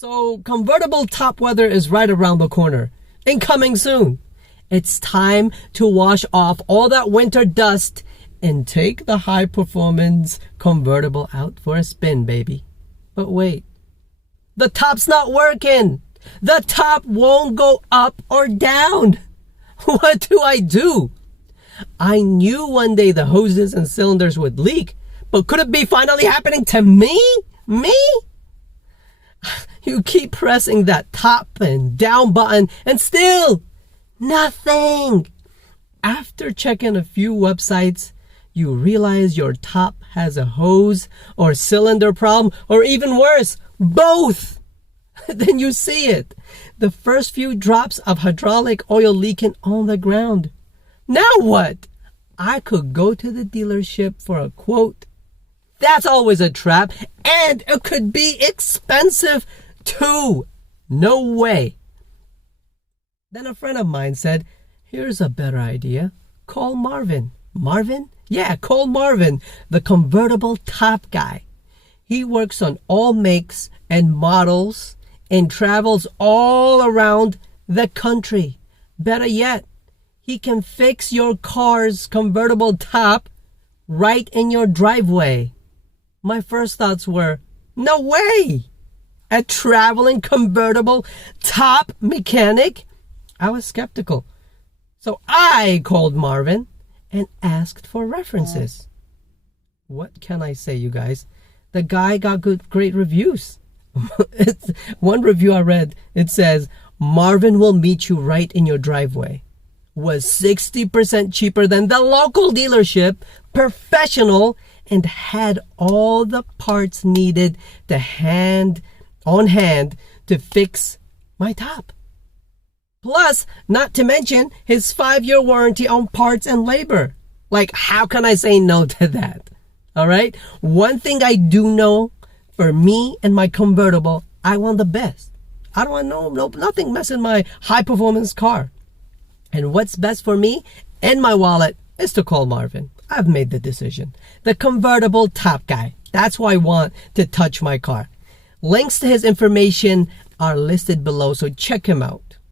So convertible top weather is right around the corner and coming soon. It's time to wash off all that winter dust and take the high performance convertible out for a spin, baby. But wait, the top's not working. The top won't go up or down. What do I do? I knew one day the hoses and cylinders would leak, but could it be finally happening to me? Me? You keep pressing that top and down button and still nothing. After checking a few websites, you realize your top has a hose or cylinder problem, or even worse, both. Then you see it. The first few drops of hydraulic oil leaking on the ground. Now what? I could go to the dealership for a quote. That's always a trap, and it could be expensive too. No way. Then a friend of mine said, here's a better idea. Call Marvin. Marvin? Yeah, call Marvin, the convertible top guy. He works on all makes and models and travels all around the country. Better yet, he can fix your car's convertible top right in your driveway. My first thoughts were, no way! A traveling convertible top mechanic? I was skeptical. So I called Marvin and asked for references. What can I say, you guys? The guy got great reviews. One review I read, it says, Marvin will meet you right in your driveway. Was 60% cheaper than the local dealership, professional, and had all the parts needed on hand to fix my top. Plus, not to mention his 5-year warranty on parts and labor. Like, how can I say no to that? All right? One thing I do know, for me and my convertible, I want the best. I don't want nothing messing my high-performance car. And what's best for me and my wallet is to call Marvin. I've made the decision. The convertible top guy. That's why I want to touch my car. Links to his information are listed below, so check him out.